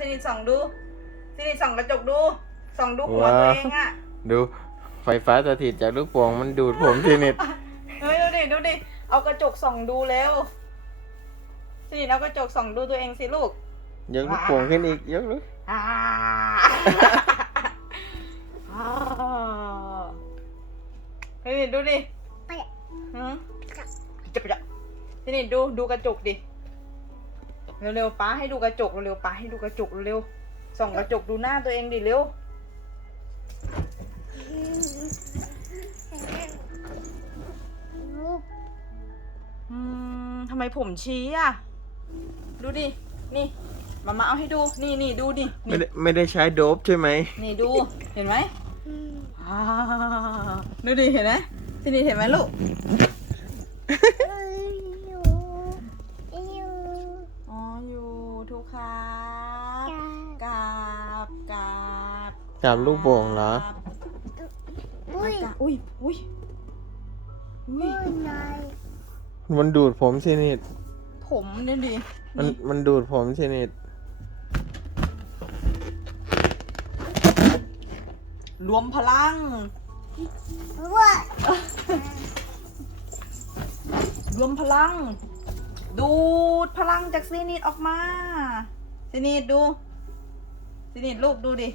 สินิดส่องดูสินิดส่องกระจกดูส่องดูหัวตัวเองอะดูไฟฟ้าสถิตจากลูกโป่งมันดูดผมทีนิดเฮ้ยดูดิดูดิเอากระจกส่องดูแล้วสินิดเอากระจกส่องดูตัวเองสิลูกยกลูกโป่งขึ้นอีกยกลูกอ่าอ่าเฮ้ยดูดิไปเลยหืมจะไปจะสินิดดูดูกระจกดิ เร็วๆป้าให้ดูกระจกเร็วๆป้าให้ดูกระจกเร็วๆส่องกระจกดูหน้าตัวเองดิเร็วลูกอืมทำไมผมชี้อะ ดูดิ นี่ มามาเอาให้ดู นี่นี่ดูดิไม่นี่ได้ไม่ได้ใช้โดบใช่ไหมนี่ดู เห็นไหมอืมอ่าดูดิ เห็นไหมที่นี่เห็นไหมลูก เอ้ยอยู่อยู่ อ๋อ อยู่ทุก ครับกากราบกราบจับลูกโป่งเหรออุ้ยกราบอุ้ยอุ้ยอุ้ยอุ้ยนายมันดูดผมทีนิดผมเนี่ยดิมันนี่มันดูดผมทีนิดรวมพลังว้ารวมพลัง ดู ดพลังจากซีนิดออกมาซีนิดดูซีนิดลูกดูดิ